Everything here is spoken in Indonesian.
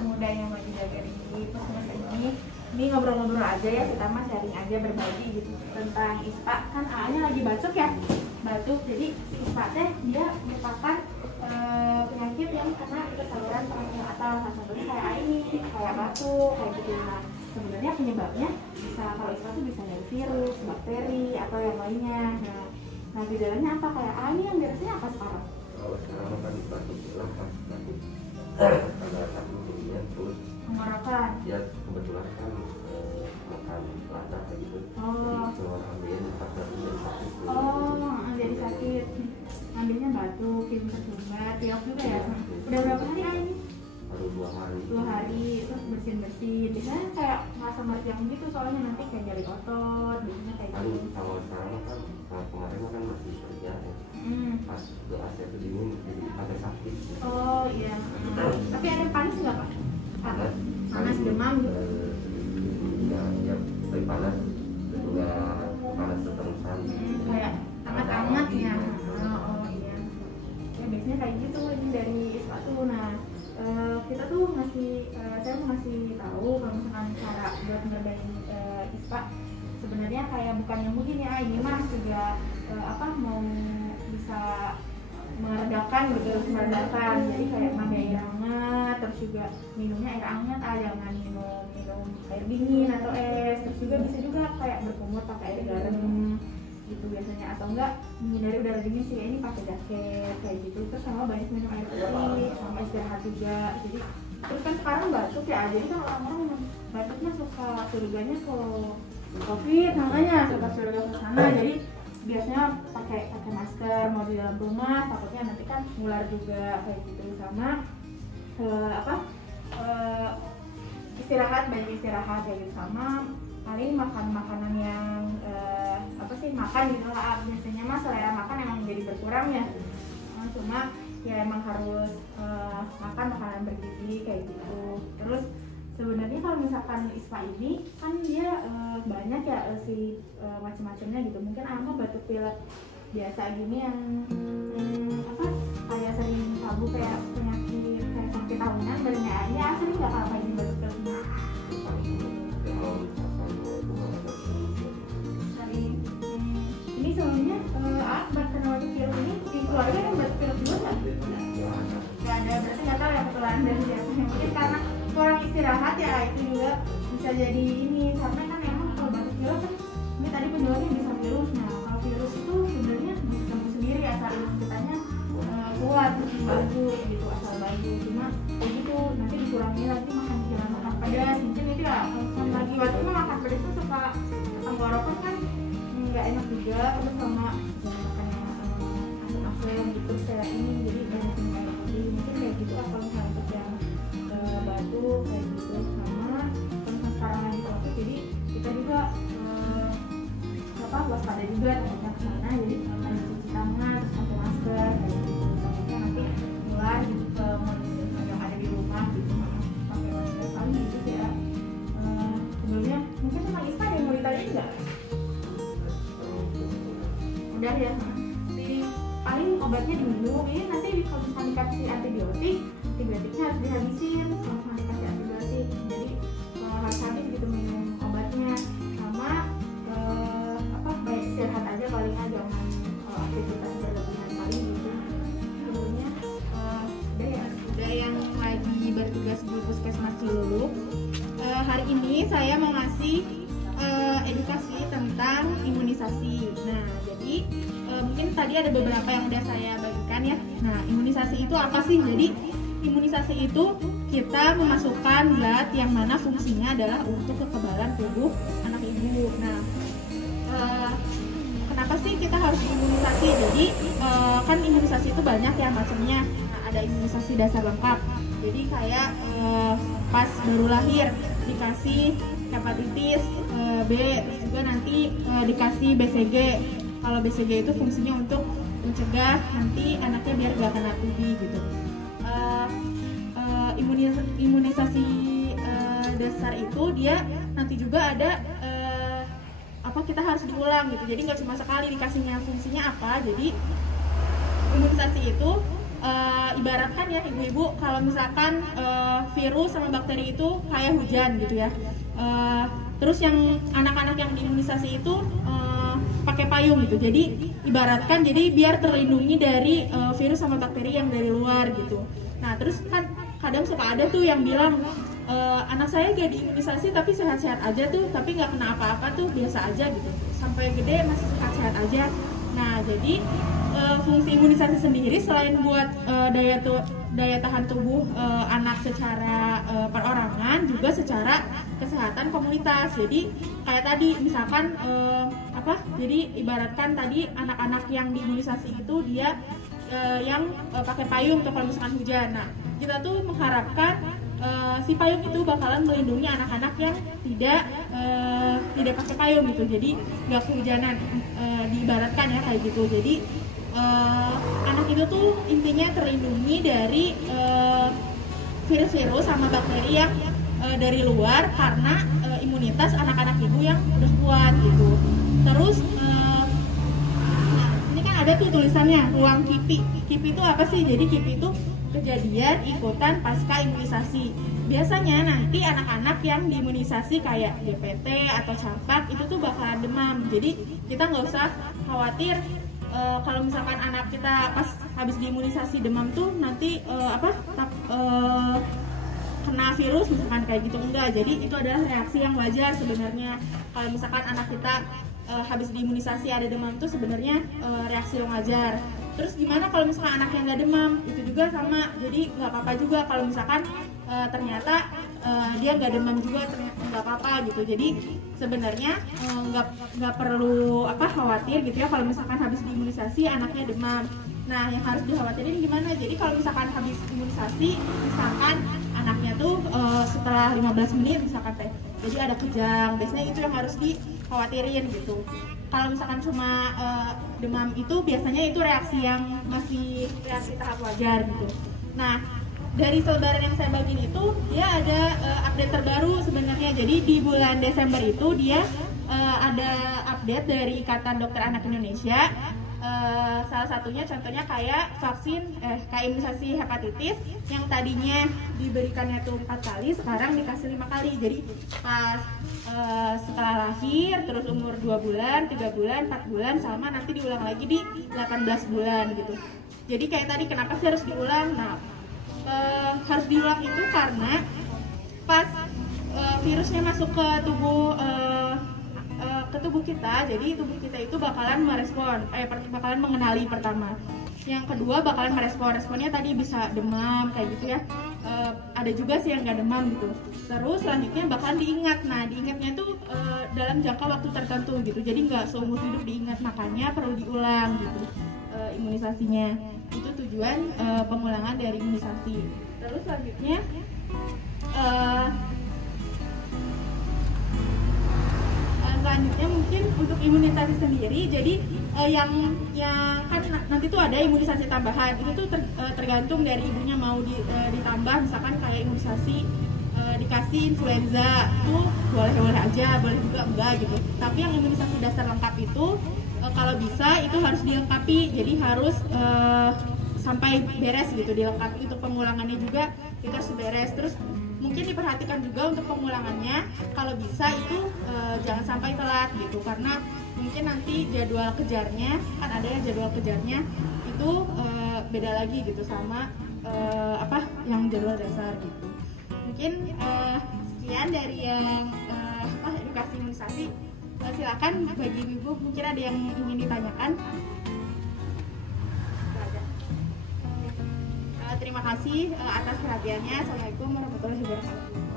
termuda yang lagi jaga ini pas semester ini ngobrol-ngobrol aja ya, kita mah sharing aja, berbagi gitu tentang ISPA. Kan A-nya lagi batuk ya, batuk. Jadi ISPA teh dia merupakan penyakit yang kena ke saluran pernafasan atas. Salah satunya kayak ini, kayak batuk, kayak gitu. Nah, sebenarnya penyebabnya bisa, kalau ISPA itu bisa dari virus, bakteri, atau yang lainnya. Nah gejalanya apa? Kayak A ini yang biasanya apa sekarang? Kalau sekarang kan batuk bilang pas batuk ada satu kemudian terus Tenggorokan. ya kebetulan kan makan lada kayak gitu. Oh. Jadi keluar ambil pas batuk jadi sakit. Oh, jadi sakit. Ambilnya batuk, kirim ketumbar, pilek juga ya. Udah berapa hari A ini? Baru 2 hari. 2 hari, terus bersin-bersin. Biasanya kayak masa yang gitu, soalnya nanti kayak jari otot, biasanya kayak Kan gitu. kalau sekarang kan kemarin kan masih kerja ya. Pas ke AC itu dingin jadi agak sakit. Oh iya. Tapi ada panas nggak Pak? Panas. Panas, demam gitu. Ya lebih panas. Enggak panas terusan. Kayak hangat-hangat ya. Oh iya. Ya biasanya kayak gitu ini dari ISPA tuh. Nah kita tuh saya mau ngasih tahu kalau misalkan cara buat ngerdain ISPA sebenarnya kayak bukan yang begini ya, ini mah juga mau bisa meredakan gitu, meredakan. Jadi kayak mandi air hangat, terus juga minumnya air hangat, jangan minum air dingin atau es. Terus juga bisa juga kayak berkumur pakai air garam gitu biasanya, atau enggak menghindari udara dingin sih, ini pakai jaket kayak gitu. Terus sama banyak minum air putih, sama istirahat juga. Jadi terus kan sekarang batuk ya, jadi kan orang-orang batuknya suka curiganya ke COVID, makanya suka curiga ke sana. Jadi biasanya pakai masker mau di dalam rumah, takutnya nanti kan nular juga kayak gitu. Sama istirahat, banyak istirahat kayak gitu. Sama paling makan makanan yang makan gitu lah. Biasanya mah selera makan emang jadi berkurang ya. Cuma ya emang harus makan makanan bergizi kayak gitu. Terus sebenarnya kalau misalkan ISPA ini kan dia banyak ya macam-macamnya gitu. Mungkin ama batuk pilek biasa gini yang kayak sering tabu kayak penyakit kayak sakit tahunan badannya aja sering nggak apa ini batuk pilek ini? Sering. Ini sebelumnya kena batuk pilek ini di keluarga yang batuk pilek dulu nggak? Nggak ada, berarti nggak tahu ya ketularan dari siapa. Mungkin karena kurang istirahat ya, itu juga bisa jadi ini. Karena kan emang kalau batuk pilek kan ini tadi penjelasannya bisa virus. Nah kalau virus itu sebenarnya bisa sembuh sendiri asal imun kitanya kuat, bagus gitu, asal bagus. Cuma kayak gitu nanti dikurangi lagi jangan makan pedas. Mungkin itu ya kalau lagi batuk makan pedas itu suka tenggorokan kan nggak enak juga. Terus sama jangan makan yang asam-asam gitu kayak ini, jadi banyak minum air putih. Mungkin kayak gitu kalau misalnya untuk yang batuk kayak gitu. Sama kalau sekarang lagi COVID, jadi kita juga waspada juga terhadap sana. Jadi ada cuci tangan, terus pakai masker kayak gitu. Nanti keluar gitu ke yang ada di rumah gitu pakai masker. Paling gitu sih ya. Sebelumnya mungkin tentang ISPA ada yang mau ditanya nggak? Udah ya. Paling obatnya dulu ini nanti kalau misalnya dikasih antibiotiknya harus dihabisin. Kalau misalnya dikasih antibiotik jadi harus habis gitu minum obatnya. Sama baik istirahat aja paling aja, jangan aktivitas berlebihan paling gitu. Sebelumnya udah yang lagi bertugas di Puskesmas Cilulu. Hari ini saya mau ngasih edukasi tentang imunisasi. Nah jadi mungkin tadi ada beberapa yang udah saya bagikan ya. Nah imunisasi itu apa sih? Jadi imunisasi itu kita memasukkan zat yang mana fungsinya adalah untuk kekebalan tubuh anak ibu. Nah kenapa sih kita harus imunisasi? Jadi kan imunisasi itu banyak ya macamnya. Nah, ada imunisasi dasar lengkap. Jadi kayak pas baru lahir dikasih hepatitis B, terus juga nanti dikasih BCG. Kalau BCG itu fungsinya untuk mencegah nanti anaknya biar gak kena TB gitu. Imunisasi dasar itu dia nanti juga ada kita harus diulang gitu. Jadi nggak cuma sekali dikasihnya. Fungsinya apa? Jadi imunisasi itu ibaratkan ya ibu-ibu, kalau misalkan virus sama bakteri itu kayak hujan gitu ya. Terus yang anak-anak yang diimunisasi itu pakai payung gitu. Jadi ibaratkan jadi biar terlindungi dari virus sama bakteri yang dari luar gitu. Nah terus kan kadang suka ada tuh yang bilang anak saya gak diimunisasi tapi sehat-sehat aja tuh, tapi nggak kena apa-apa tuh, biasa aja gitu, sampai gede masih sehat-sehat aja. Nah jadi fungsi imunisasi sendiri selain buat daya tahan tubuh anak secara perorangan, juga secara kesehatan komunitas. Jadi kayak tadi misalkan jadi ibaratkan tadi anak-anak yang diimunisasi itu dia yang pakai payung tuh kalau misalkan hujan. Nah kita tuh mengharapkan si payung itu bakalan melindungi anak-anak yang tidak pakai payung gitu, jadi nggak kehujanan, diibaratkan ya kayak gitu. Jadi anak itu tuh intinya terlindungi dari virus-virus sama bakteri yang dari luar karena imunitas anak-anak ibu yang udah kuat gitu. Terus ini kan ada tuh tulisannya ruang KIPI. KIPI itu apa sih? Jadi KIPI itu kejadian ikutan pasca imunisasi. Biasanya nanti anak-anak yang diimunisasi kayak DPT atau campak itu tuh bakalan demam. Jadi kita nggak usah khawatir kalau misalkan anak kita pas habis diimunisasi demam tuh nanti kena virus misalkan kayak gitu, enggak. Jadi itu adalah reaksi yang wajar sebenarnya. Kalau misalkan anak kita habis diimunisasi ada demam tuh sebenarnya reaksi yang wajar. Terus gimana kalau misalkan anak yang nggak demam? Itu juga sama, jadi nggak apa-apa juga kalau misalkan ternyata dia nggak demam juga, nggak apa-apa gitu. Jadi sebenarnya nggak perlu khawatir gitu ya kalau misalkan habis diimunisasi anaknya demam. Nah yang harus dikhawatirin gimana? Jadi kalau misalkan habis imunisasi, misalkan anaknya tuh setelah 15 menit misalkan jadi ada kejang, biasanya itu yang harus dikhawatirin gitu. Kalau misalkan cuma demam itu biasanya itu reaksi yang masih reaksi tahap wajar gitu. Nah dari selebaran yang saya bagiin itu dia ada update terbaru sebenarnya. Jadi di bulan Desember itu dia ada update dari Ikatan Dokter Anak Indonesia. Salah satunya contohnya kayak vaksin kayak imunisasi hepatitis yang tadinya diberikannya tuh 4 kali, sekarang dikasih 5 kali. Jadi pas setelah lahir, terus umur 2 bulan, 3 bulan, 4 bulan, sama nanti diulang lagi di 18 bulan gitu. Jadi kayak tadi kenapa sih harus diulang? Nah harus diulang itu karena pas virusnya masuk ke tubuh kita, jadi tubuh kita itu bakalan merespon, bakalan mengenali pertama. Yang kedua bakalan responnya tadi bisa demam kayak gitu ya. Ada juga sih yang nggak demam gitu. Terus selanjutnya bakalan diingat. Nah diingatnya tuh dalam jangka waktu tertentu gitu. Jadi nggak seumur hidup diingat, makanya perlu diulang gitu imunisasinya. Itu tujuan pengulangan dari imunisasi. Terus selanjutnya mungkin untuk imunisasi sendiri, jadi yang kan nanti tuh ada imunisasi tambahan. Itu tuh tergantung dari ibunya mau ditambah, misalkan kayak imunisasi dikasih influenza tuh boleh aja, boleh juga enggak gitu. Tapi yang imunisasi dasar lengkap itu kalau bisa itu harus dilengkapi, jadi harus sampai beres gitu, dilengkapi. Untuk pengulangannya juga itu harus beres. Terus mungkin diperhatikan juga untuk pengulangannya, kalau bisa itu jangan sampai telat gitu, karena mungkin nanti jadwal kejarnya kan ada ya, jadwal kejarnya itu beda lagi gitu sama yang jadwal dasar gitu. Mungkin sekian dari yang edukasi imunisasi. Silakan bagi ibu mungkin ada yang ingin ditanyakan. Terima kasih atas perhatiannya. Assalamualaikum warahmatullahi wabarakatuh.